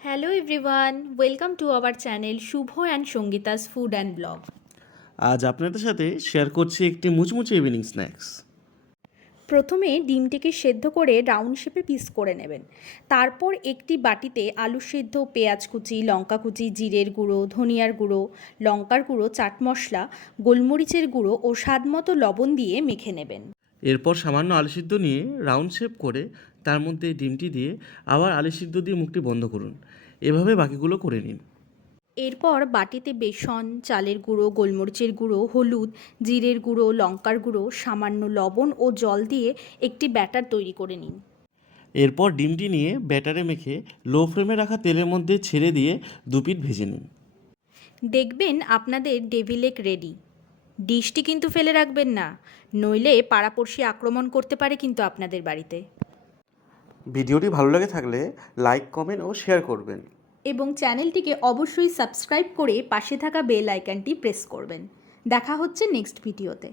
Hello everyone, welcome to our channel Shubho and Songita's Food and Blog. আজ আপনাদের সাথে share করছি একটি মুচমুচে ইভিনিং স্ন্যাক্স। প্রথমে ডিমটিকে সেদ্ধ করে রাউন্ড শেপে পিস করে নেবেন। তারপর একটি বাটিতে আলু সেদ্ধ, পেঁয়াজ কুচি, লঙ্কা কুচি, জিরের গুঁড়ো, ধনিয়ার গুঁড়ো, লঙ্কার গুঁড়ো, চাট মশলা, গোলমরিচের গুঁড়ো ও স্বাদমতো লবণ দিয়ে মেখে নেবেন। এরপর সামান্য আলু সিদ্ধ নিয়ে রাউন্ড শেপ করে তার মধ্যে ডিমটি দিয়ে আবার আলু সিদ্ধ দিয়ে মুখটি বন্ধ করুন। এভাবে বাকিগুলো করে নিন। এরপর বাটিতে বেসন, চালের গুঁড়ো, গোলমরিচের গুঁড়ো, হলুদ, জিরের গুঁড়ো, লঙ্কার গুঁড়ো, সামান্য লবণ ও জল দিয়ে একটি ব্যাটার তৈরি করে নিন। এরপর ডিমটি নিয়ে ব্যাটারে মেখে লো ফ্লেমে রাখা তেলের মধ্যে ছেড়ে দিয়ে দুপিট ভেজে নিন। দেখবেন আপনাদের ডেভিল এগ রেডি। ডিশটি কিন্তু ফেলে রাখবেন না, নইলে পাড়াপড়শি আক্রমণ করতে পারে কিন্তু আপনাদের বাড়িতে। ভিডিওটি ভালো লাগে থাকলে লাইক, কমেন্ট ও শেয়ার করবেন। এবং চ্যানেলটিকে অবশ্যই সাবস্ক্রাইব করে পাশে থাকা বেল আইকনটি প্রেস করবেন। দেখা হচ্ছে নেক্সট ভিডিওতে।